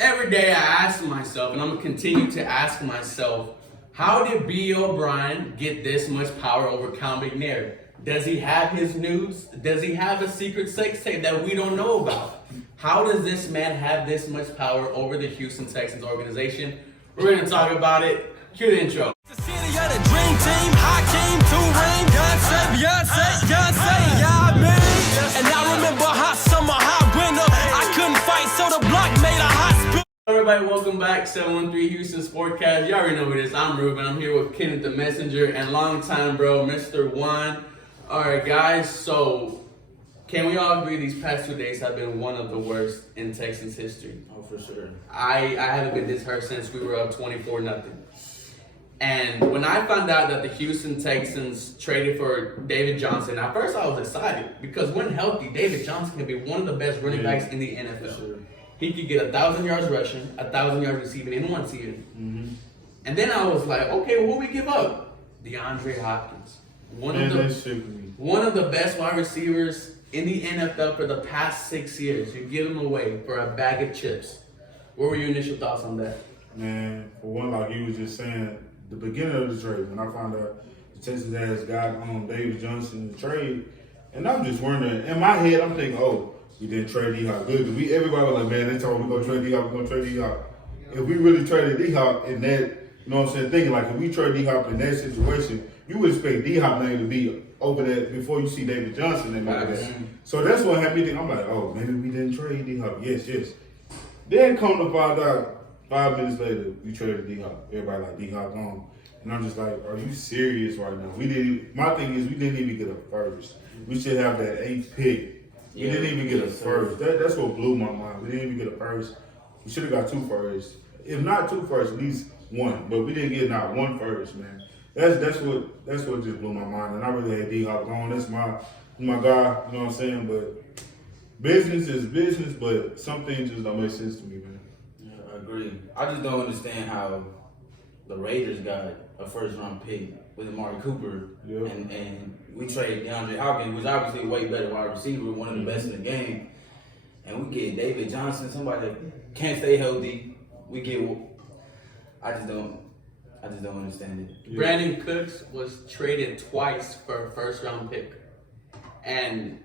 Every day I ask myself, and I'm gonna continue to ask myself, how did B. Obrien get this much power over Cal McNair? Does he have his news? Does he have a secret sex tape that we don't know about? How does this man have this much power over the Houston Texans organization? We're gonna talk about it. Cue the intro. Everybody, welcome back. 713 Houston Sportcast. You already know who it is. I'm Ruben. I'm here with Kenneth the Messenger and longtime bro, Mr. Juan. Alright guys, so can we all agree these past 2 days have been one of the worst in Texans history? Oh, for sure. I haven't been this hurt since we were up 24-0. And when I found out that the Houston Texans traded for David Johnson, at first I was excited because when healthy, David Johnson can be one of the best running backs in the NFL. Sure. He could get 1,000 yards rushing, 1,000 yards receiving in one season. Mm-hmm. And then I was like, okay, well, who we give up? DeAndre Hopkins. One of the best wide receivers in the NFL for the past 6 years. You give him away for a bag of chips. What were your initial thoughts on that? Man, for one, like you was just saying, the beginning of the trade, when I found out the Texans has got David Johnson in the trade, and I'm just wondering, in my head, I'm thinking, oh, we didn't trade D-Hop good. Because everybody was like, man, they told me we're going to trade D-Hop, we're going to trade D-Hop. If we really traded D-Hop in that, you know what I'm saying, thinking like if we trade D-Hop in that situation, you would expect D-Hop name to be over that before you see David Johnson name over that. So that's what had me think, I'm like, oh, maybe we didn't trade D-Hop. Yes. Then come to find out, 5 minutes later, we traded D-Hop. Everybody like D-Hop on. And I'm just like, are you serious right now? My thing is we didn't even get a first. We should have that 8th pick. We didn't even get a first. That's what blew my mind. We didn't even get a first. We should have got 2 firsts. If not 2 firsts, at least 1. But we didn't get not 1 first, man. That's what just blew my mind. And I really had D-Hop going. That's my guy, you know what I'm saying? But business is business, but some things just don't make sense to me, man. Yeah, I agree. I just don't understand how the Raiders got a first-round pick with Amari Cooper, and we traded DeAndre Hopkins, which obviously a way better wide receiver, one of the best in the game, and we get David Johnson, somebody that can't stay healthy. I just don't understand it. Yeah. Brandon Cooks was traded twice for a first-round pick, and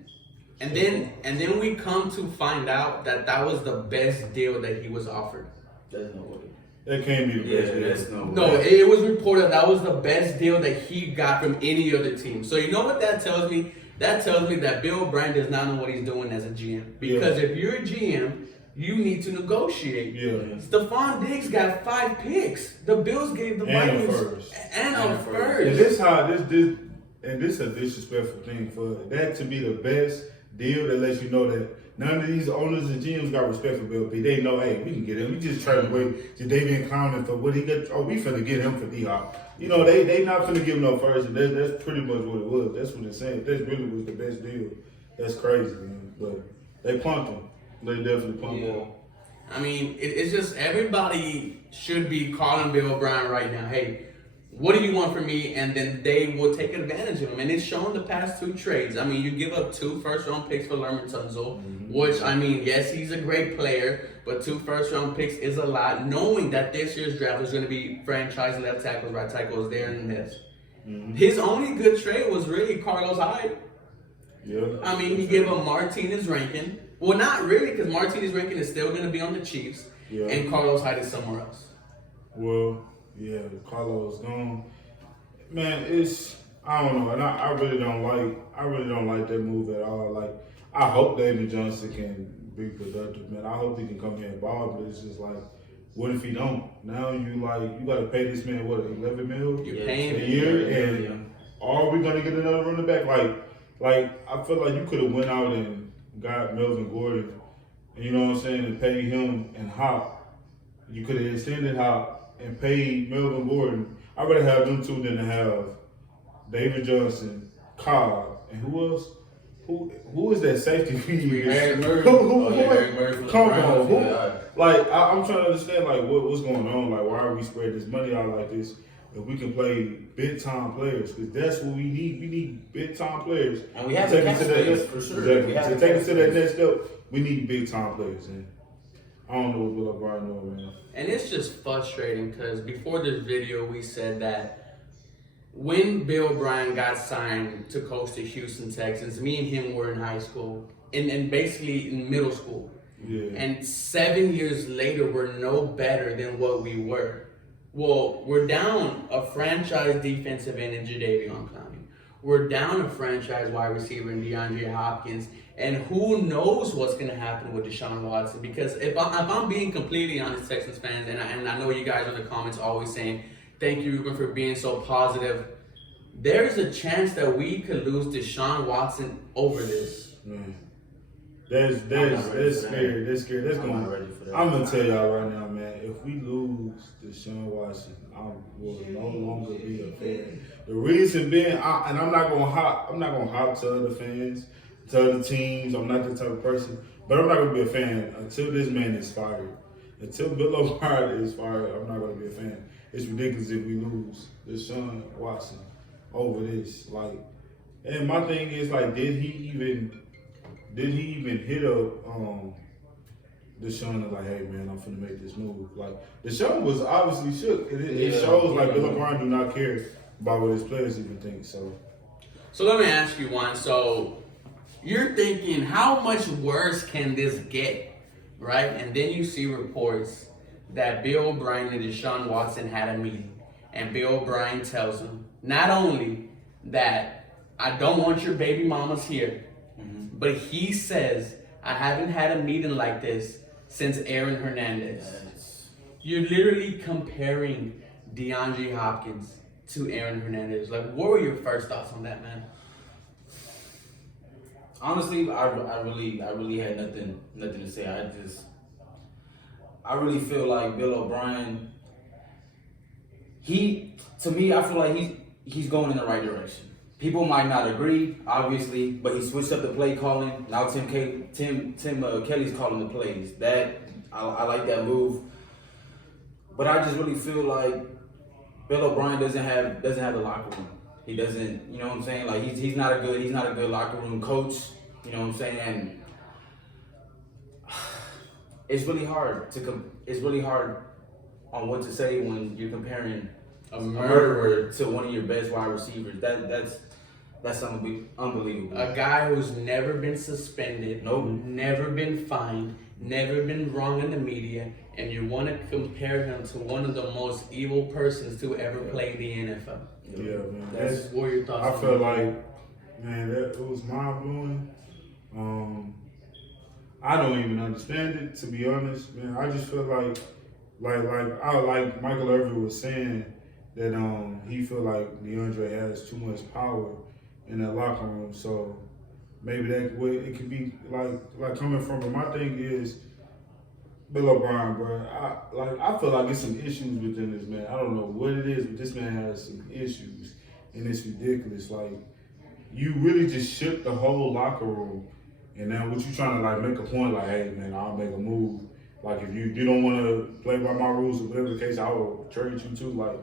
then we come to find out that was the best deal that he was offered. There's no way. That can't be the best deal. No, it was reported that was the best deal that he got from any other team. So you know what that tells me? That tells me that Bill Obrien does not know what he's doing as a GM. Because if you're a GM, you need to negotiate. Yeah. Stephon Diggs got 5 picks. The Bills gave the Vikings and a first. And this is a disrespectful thing for that to be the best deal that lets you know that none of these owners and GMs got respect for Bill P. They know, hey, we can get him. We just try to wait to David clowning for what he got. Oh, we finna get him for D-Hop. You know, they not finna give him no first. And that's pretty much what it was. That's what it's saying. If that really was the best deal, that's crazy, man. But they punked him. They definitely punked him. I mean, it's just everybody should be calling Bill Obrien right now. Hey, what do you want from me? And then they will take advantage of him. And it's shown the past 2 trades. I mean, you give up 2 first-round picks for Lerman Tunzel, which, I mean, yes, he's a great player, but 2 first-round picks is a lot, knowing that this year's draft is going to be franchise left tackles, right tackles there in the Nets. His only good trade was really Carlos Hyde. Yeah. I mean, he gave up Martinez Rankin. Well, not really, because Martinez Rankin is still going to be on the Chiefs, and Carlos Hyde is somewhere else. Well, yeah, Carlos gone. Man, I don't know, and I really don't like that move at all. Like, I hope David Johnson can be productive, man. I hope he can come here and ball, but it's just like, what if he don't? Now you got to pay this man what, $11 million You're paying a year, and are we gonna get another running back? Like I feel like you could have went out and got Melvin Gordon, and you know what I'm saying, and paid him and Hop. You could have extended Hop and paid Melvin Gordon. I'd rather have them 2 than to have David Johnson, Cobb, and who else? Who is that safety we use? Eric Murray. Come on. Like, I'm trying to understand, like, what's going on. Like, why are we spreading this money out like this if we can play big-time players? Because that's what we need. We need big-time players. And we have to take it to that for sure. Exactly. To take it to that next step, we need big-time players. And I don't know what Bill O'Brien doing, man. And it's just frustrating because before this video, we said that when Bill O'Brien got signed to coach the Houston Texans, me and him were in high school and basically in middle school. Yeah. And 7 years later, we're no better than what we were. Well, we're down a franchise defensive end in Jadeveon Clowney. We're down a franchise wide receiver in DeAndre Hopkins. And who knows what's going to happen with Deshaun Watson? Because if I'm being completely honest, Texans fans, and I know you guys in the comments always saying, thank you, Ruben, for being so positive. There's a chance that we could lose Deshaun Watson over this. Man. That's scary. That's scary. That's I'm not ready for that. I'm gonna tell y'all right now, man. If we lose Deshaun Watson, I will no longer be a fan. The reason being, I'm not gonna hop to other fans, to other teams. I'm not the type of person, but I'm not gonna be a fan until this man is fired. Until Bill O'Brien is fired, I'm not gonna be a fan. It's ridiculous if we lose Deshaun Watson over this. Like, and my thing is, like, did he even hit up Deshaun and like, hey man, I'm finna make this move? Like, Deshaun was obviously shook. It shows like Bill O'Brien do not care about what his players even think. So let me ask you one. So you're thinking, how much worse can this get, right? And then you see reports that Bill O'Brien and Deshaun Watson had a meeting, and Bill O'Brien tells him not only that I don't want your baby mamas here, but he says, I haven't had a meeting like this since Aaron Hernandez. Yes. You're literally comparing DeAndre Hopkins to Aaron Hernandez. Like, what were your first thoughts on that, man? Honestly, I really had nothing to say. I really feel like Bill O'Brien, to me, I feel like he's going in the right direction. People might not agree, obviously, but he switched up the play calling. Now Tim Kelly's calling the plays. That I like that move. But I just really feel like Bill O'Brien doesn't have the locker room. He doesn't, you know what I'm saying? Like he's not a good locker room coach. You know what I'm saying? And it's really hard on what to say when you're comparing a murderer to one of your best wide receivers. That's unbelievable. A guy who's never been suspended, never been fined, never been wrong in the media, and you want to compare him to one of the most evil persons to ever play the NFL. yeah, man. That's what your thoughts. I feel like, man, it was mind blowing. I don't even understand it, to be honest, man. I just feel like Michael Irvin was saying that he feel like DeAndre has too much power in that locker room. So maybe that way it could be like coming from him. My thing is Bill O'Brien, bro. I feel like there's some issues within this man. I don't know what it is, but this man has some issues, and it's ridiculous. Like, you really just shook the whole locker room, and now what you trying to like make a point? Like, hey man, I'll make a move. Like, if you don't want to play by my rules or whatever the case, I will trade you too. Like,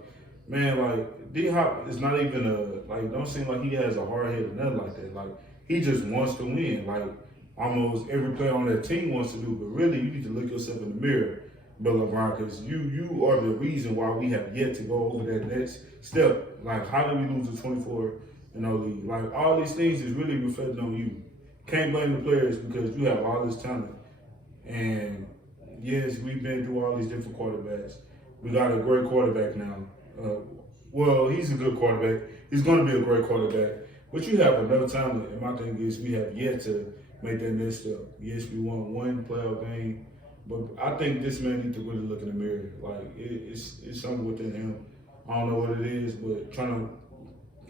man, like, D-Hop is not even don't seem like he has a hard head or nothing like that. Like, he just wants to win. Like, almost every player on that team wants to do. But really, you need to look yourself in the mirror, Bill O'Brien, because you are the reason why we have yet to go over that next step. Like, how did we lose the 24 league? Like, all these things is really reflecting on you. Can't blame the players because you have all this talent. And yes, we've been through all these different quarterbacks. We got a great quarterback now. Well, he's a good quarterback. He's going to be a great quarterback. But you have enough talent, and my thing is we have yet to make that next step. Yes, we won one playoff game, but I think this man needs to really look in the mirror. Like, it's something within him. I don't know what it is, but trade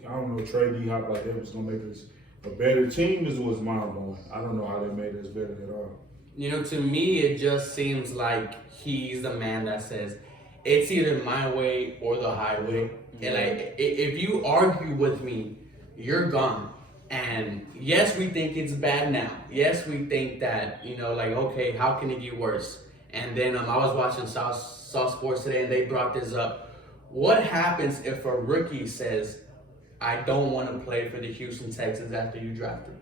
D-Hop like that was going to make us a better team was mind-blowing. I don't know how they made us better at all. You know, to me, it just seems like he's the man that says, it's either my way or the highway. Mm-hmm. And like, if you argue with me, you're gone. And yes, we think it's bad now. Yes, we think that, okay, how can it get worse? And then I was watching South Sports today and they brought this up. What happens if a rookie says, I don't want to play for the Houston Texans after you draft him?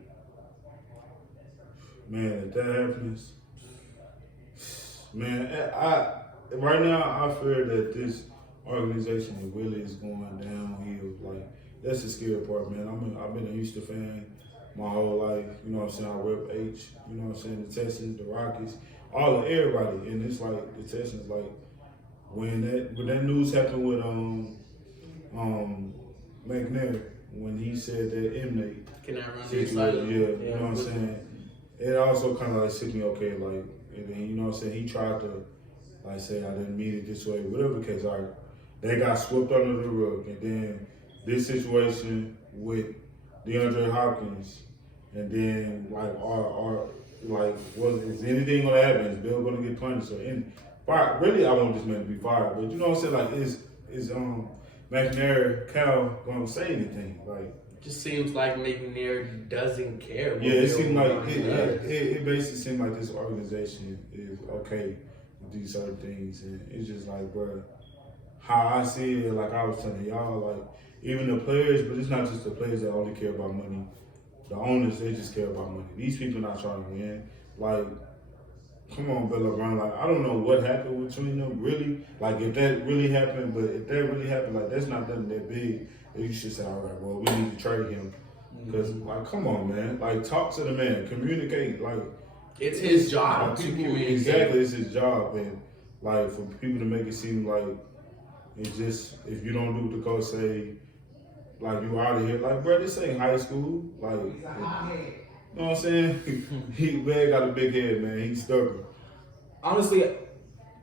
Man, if that happens, Man, right now I fear that this organization really is going downhill. Like that's the scary part, man. I've been a Houston fan my whole life. You know what I'm saying? I rep H. You know what I'm saying? The Texans, the Rockets, everybody, and it's like the Texans. Like when that news happened with McNair, when he said that inmate. Can I run situation, this side? yeah, you know what I'm saying? It also kind of like took me, okay, like, and then, you know what I'm saying? He tried to, like, say, I didn't mean it this way, whatever the case, all right. They got swept under the rug. And then this situation with DeAndre Hopkins, and then, like, is anything going to happen? Is Bill going to get punished? Really, I want this man to be fired. But you know what I'm saying? Like, is McNair, Cal going to say anything? Like, Just seems like McNair doesn't care. yeah, it seemed like it basically seemed like this organization is okay with these certain things, and it's just like, bro, how I see it, like I was telling y'all, like even the players, but it's not just the players that only care about money. The owners, they just care about money. These people not trying to win. Like, come on, Bill Obrien. Like, I don't know what happened between them, really. Like, if that really happened, but if that really happened, like, that's not nothing that big. You should say, all right, well, we need to trade him. Because, like, come on, man. Like, talk to the man. Communicate. Like, it's his job to people, communicate. exactly, it's his job. And, like, for people to make it seem like it's just, if you don't do what the coach say, like, you out of here. Like, bro, this ain't high school. Like, you know what I'm saying? Man got a big head, man. He's stubborn. Honestly,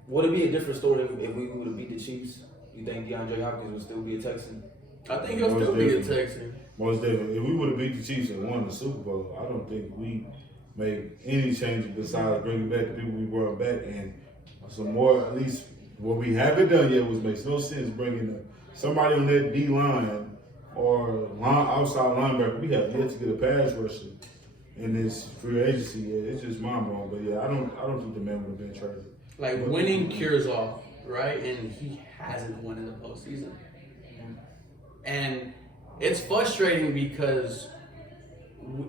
would it be a different story if we would have beat the Chiefs? You think DeAndre Hopkins would still be a Texan? I think he'll still be a Texan. Most definitely. If we would have beat the Chiefs and won the Super Bowl, I don't think we made any changes besides bringing back the people we brought back and some more. At least what we haven't done yet was makes no sense bringing somebody on that D line or outside linebacker. We have yet to get a pass rusher in this free agency. Yeah, it's just mind blowing. But yeah, I don't think the man would have been traded. Like, winning cures all, right? And he hasn't won in the postseason. And it's frustrating because,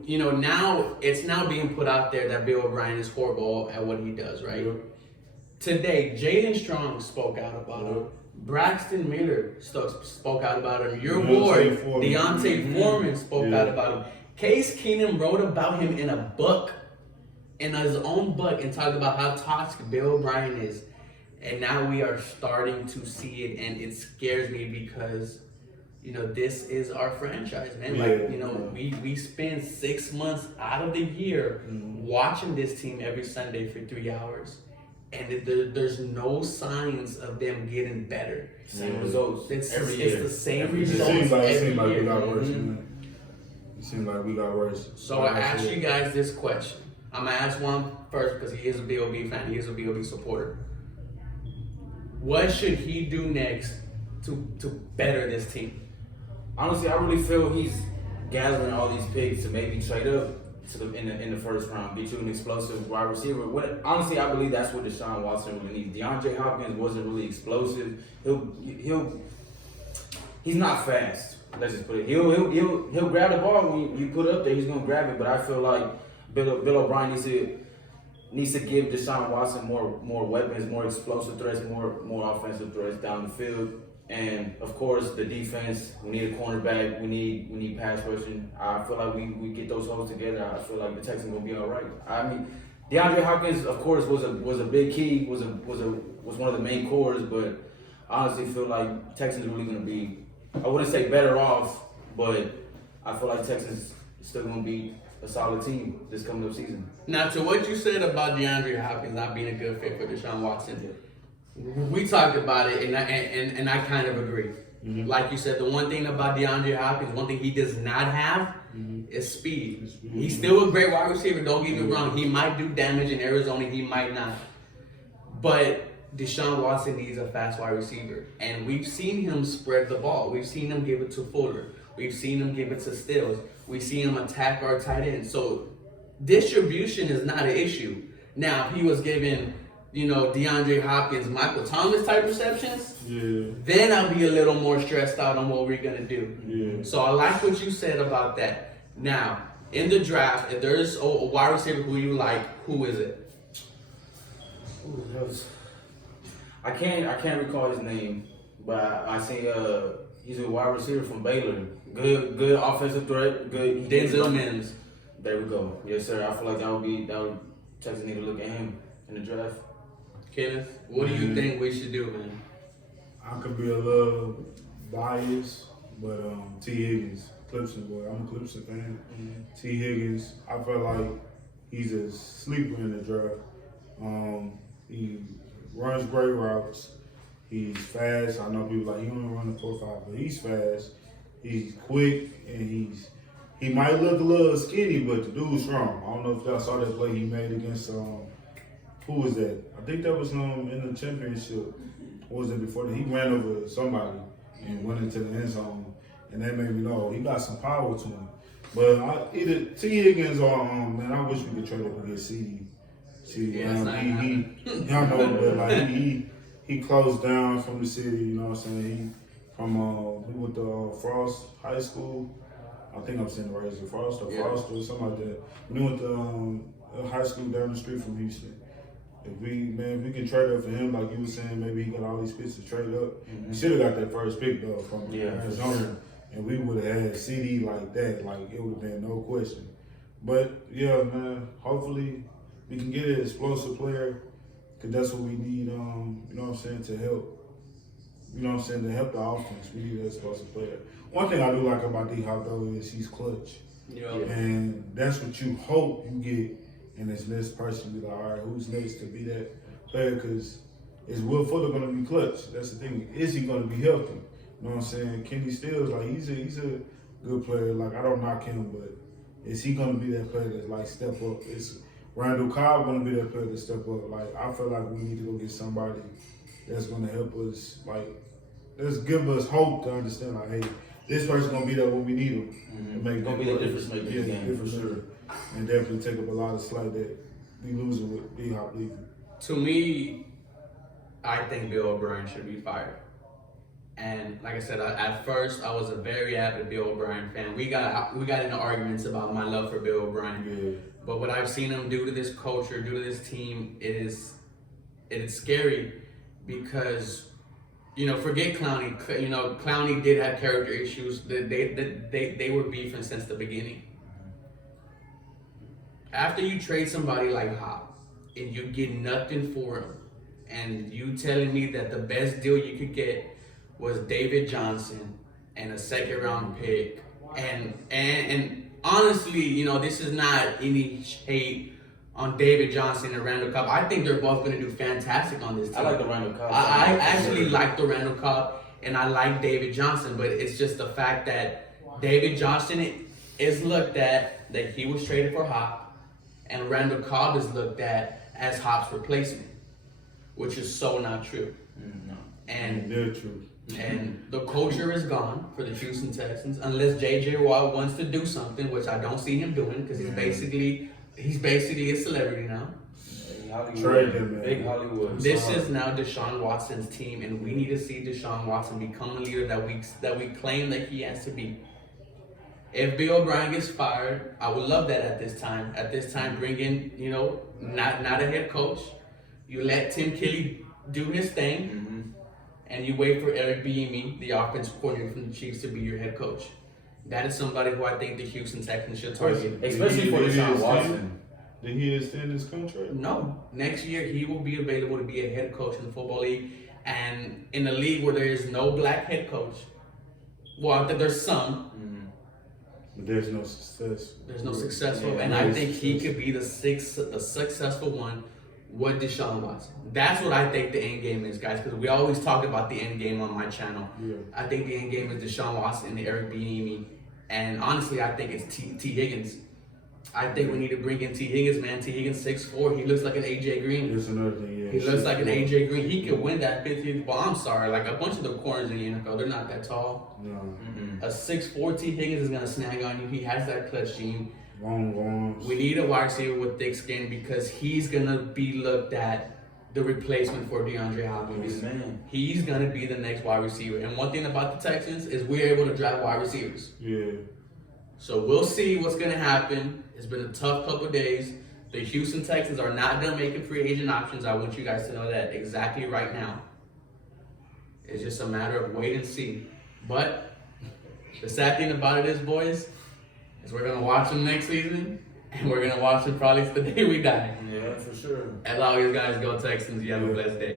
you know, now it's being put out there that Bill Obrien is horrible at what he does, right? Yep. Today, Jaden Strong spoke out about him. Braxton Miller spoke out about him. Your boy, Deontay Foreman, spoke out about him. Case Keenum wrote about him in a book, in his own book, and talked about how toxic Bill Obrien is. And now we are starting to see it, and it scares me because, you know, this is our franchise, man. Yeah, like, you know, we spend 6 months out of the year watching this team every Sunday for 3 hours. And there's no signs of them getting better. Same results every year. It's the same It results seems like every year. we got worse, man. It seems like we got worse. So I ask you guys this question. I'm going to ask one first because he is a BOB fan. He is a BOB supporter. What should he do next to better this team? Honestly, I really feel he's gathering all these picks to maybe trade up in the first round, get you an explosive wide receiver. Honestly, I believe that's what Deshaun Watson really needs. DeAndre Hopkins wasn't really explosive. He's not fast. Let's just put it. He'll grab the ball when you put it up there. He's gonna grab it. But I feel like Bill Obrien needs to give Deshaun Watson more weapons, more explosive threats, more offensive threats down the field. And of course, the defense. We need a cornerback. We need pass rushing. I feel like we get those holes together. I feel like the Texans will be all right. I mean, DeAndre Hopkins, of course, was a big key. Was one of the main cores. But I honestly feel like Texans are really going to be. I wouldn't say better off, but I feel like Texans is still going to be a solid team this coming up season. Now, to what you said about DeAndre Hopkins not being a good fit for Deshaun Watson. We talked about it, and I kind of agree. Mm-hmm. Like you said, the one thing about DeAndre Hopkins, one thing he does not have is speed. He's still a great wide receiver, don't get me wrong. He might do damage in Arizona, he might not. But Deshaun Watson needs a fast wide receiver. And we've seen him spread the ball. We've seen him give it to Fuller. We've seen him give it to Stills. We've seen him attack our tight end. So distribution is not an issue. Now, if he was given, you know, DeAndre Hopkins, Michael Thomas type receptions, then I'll be a little more stressed out on what we're going to do. Yeah. So I like what you said about that. Now, in the draft, if there's a wide receiver who you like, who is it? Ooh, I can't recall his name, but I seen he's a wide receiver from Baylor. Good offensive threat. Good. Denzel Mims. There we go. Yes, sir. I feel like that would Texas need to look at him in the draft. Kenneth, what do you think we should do, man? I could be a little biased, but T. Higgins, Clemson boy. I'm a Clemson fan. T. Higgins, I feel like he's a sleeper in the draft. He runs great routes. He's fast. I know people like he only run the 4.5, but he's fast. He's quick, and he might look a little skinny, but the dude's strong. I don't know if y'all saw that play he made against who was that? I think that was in the championship. What was it before that? He ran over somebody and went into the end zone, and that made me know he got some power to him. But either T. Higgins or man, I wish we could trade up and get CD. Yeah, Y'all know, but like he closed down from the city. You know what I'm saying? He went to Frost High School. I think I'm saying the right, is it Frost or Frost or something like that. We went to a high school down the street from Houston. If we can trade up for him, like you were saying, maybe he got all these picks to trade up. We should have got that first pick though from Arizona, sure. And we would have had CD like that. Like it would have been no question. But yeah, man, hopefully we can get an explosive player, cause that's what we need. You know what I'm saying, to help. You know what I'm saying, to help the offense. We need an explosive player. One thing I do like about D-Hop though is he's clutch. Yeah. And that's what you hope you get in this next person. Be like, all right, who's next to be that player? Because is Will Fuller going to be clutch? That's the thing. Is he going to be healthy? You know what I'm saying? Kenny Stills, like he's a good player. Like I don't knock him, but is he going to be that player that like step up? Is Randall Cobb going to be that player to step up? Like I feel like we need to go get somebody that's going to help us. Like let's give us hope to understand. Like hey, this person's going to be there when we need him. Mm-hmm. Make gonna be a difference maker in the game for sure. And definitely take up a lot of slack that we losing with D-Hop leaving. To me, I think Bill Obrien should be fired. And like I said, at first I was a very avid Bill Obrien fan. We got into arguments about my love for Bill Obrien. Yeah. But what I've seen him do to this culture, do to this team, it is scary because, you know, forget Clowney. You know, Clowney did have character issues. They were beefing since the beginning. After you trade somebody like Hop and you get nothing for him, and you telling me that the best deal you could get was David Johnson and a second round pick, and honestly, you know, this is not any hate on David Johnson and Randall Cobb. I think they're both going to do fantastic on this team. I like the Randall Cobb. I actually like the Randall Cobb, and I like David Johnson, but it's just the fact that David Johnson is looked at that he was traded for Hop, and Randall Cobb is looked at as Hop's replacement, which is so not true. No. And they're true. And the culture is gone for the Houston Texans unless J.J. Watt wants to do something, which I don't see him doing because he's basically a celebrity now. Trade him, man. Big Hollywood. This is now Deshaun Watson's team, and we need to see Deshaun Watson become the leader that we claim that he has to be. If Bill O'Brien gets fired, I would love that at this time. At this time, bring in, you know, not a head coach. You let Tim Kelly do his thing, and you wait for Eric Bieniemy, the offensive coordinator from the Chiefs, to be your head coach. That is somebody who I think the Houston Texans should target. Especially for Deshaun Watson. Did he extend his contract? No. Next year, he will be available to be a head coach in the football league. And in a league where there is no black head coach, well, I think there's some. But there's no success. There's no successful, and I think he could be the successful one with Deshaun Watson. That's what I think the end game is, guys, because we always talk about the end game on my channel. Yeah. I think the end game is Deshaun Watson and Eric Bieniemy, and honestly, I think it's T. Higgins. I think we need to bring in T. Higgins, man. T. Higgins 6'4", he looks like an A.J. Green. That's another thing, yeah. He looks like an A.J. Green. He could win that 50th ball. I'm sorry, like a bunch of the corners in the NFL, they're not that tall. No. A 6'4" T. Higgins is gonna snag on you. He has that clutch gene. Long arms. We need a wide receiver with thick skin because he's gonna be looked at the replacement for DeAndre Hopkins. He's gonna be the next wide receiver. And one thing about the Texans is we're able to draft wide receivers. Yeah. So we'll see what's gonna happen. It's been a tough couple of days. The Houston Texans are not done making free agent options. I want you guys to know that exactly right now. It's just a matter of wait and see. But the sad thing about it is, boys, is we're going to watch them next season, and we're going to watch them probably to the day we die. Yeah, for sure. As always, guys, go Texans. You have a blessed day.